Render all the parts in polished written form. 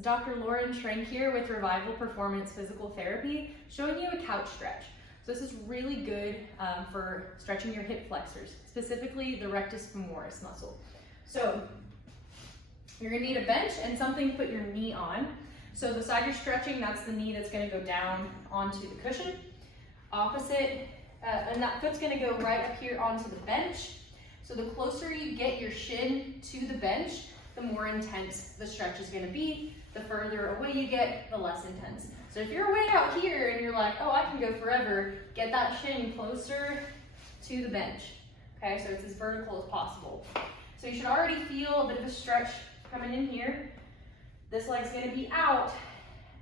is Dr. Lauren Schrank here with Revival Performance Physical Therapy, showing you a couch stretch. So this is really good for stretching your hip flexors, specifically the rectus femoris muscle. So you're gonna need a bench and something to put your knee on. So the side you're stretching, that's the knee that's gonna go down onto the cushion. Opposite, and that foot's gonna go right up here onto the bench. So the closer you get your shin to the bench, the more intense the stretch is gonna be. The further away you get, the less intense. So if you're way out here and you're like, oh, I can go forever, get that shin closer to the bench. Okay, so it's as vertical as possible. So you should already feel a bit of a stretch coming in here. This leg's gonna be out,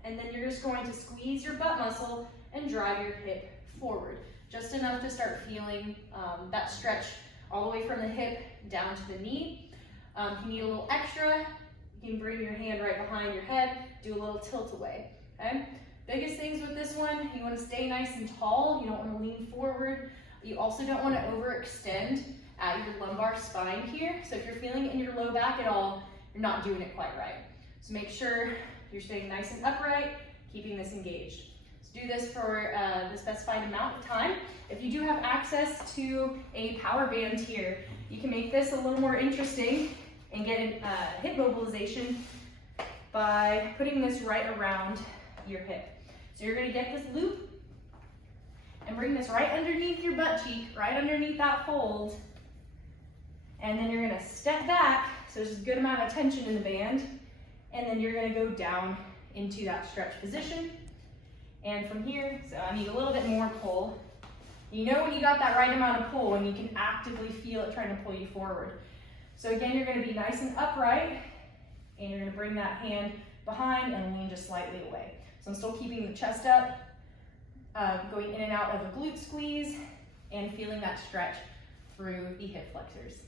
and then you're just going to squeeze your butt muscle and drive your hip forward. Just enough to start feeling that stretch all the way from the hip down to the knee. If you need a little extra, you can bring your hand right behind your head, do a little tilt away, okay? Biggest things with this one, you wanna stay nice and tall, you don't wanna lean forward. You also don't wanna overextend at your lumbar spine here. So if you're feeling it in your low back at all, you're not doing it quite right. So make sure you're staying nice and upright, keeping this engaged. So do this for the specified amount of time. If you do have access to a power band here, you can make this a little more interesting and get a hip mobilization by putting this right around your hip. So you're gonna get this loop and bring this right underneath your butt cheek, right underneath that fold. And then you're gonna step back, so there's a good amount of tension in the band, and then you're gonna go down into that stretch position. And from here, so I need a little bit more pull. You know when you got that right amount of pull, when you can actively feel it trying to pull you forward. So again, you're gonna be nice and upright, and you're gonna bring that hand behind and lean just slightly away. So I'm still keeping the chest up, going in and out of a glute squeeze, and feeling that stretch through the hip flexors.